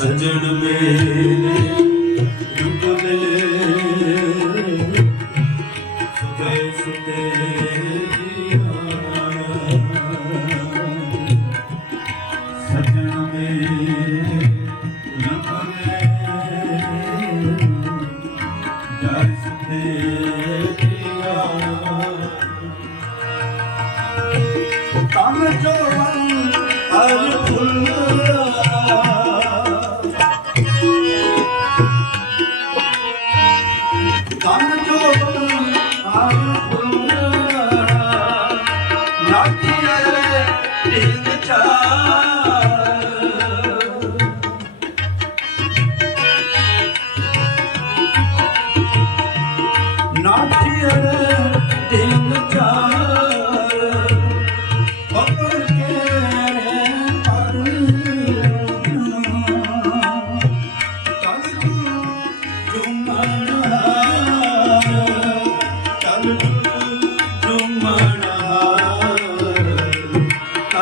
ਸਜਣ ਮੇਰੇ ਰੂਪ ਮਿਲੇ ਸੁਦੇ ਸੁਦੇ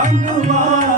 I'm Allah.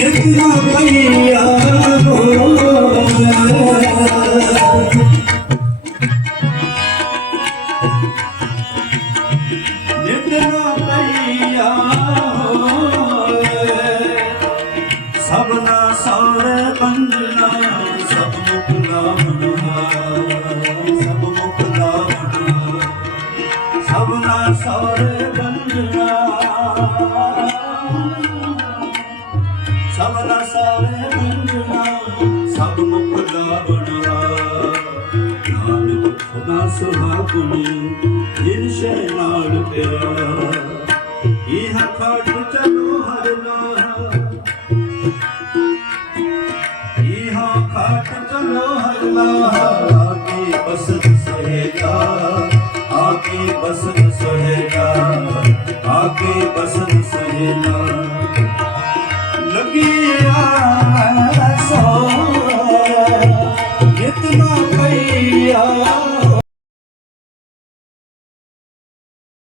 कृष्णा मैया आगी बसन सहता आकी बसन सहतार आके बसन सहता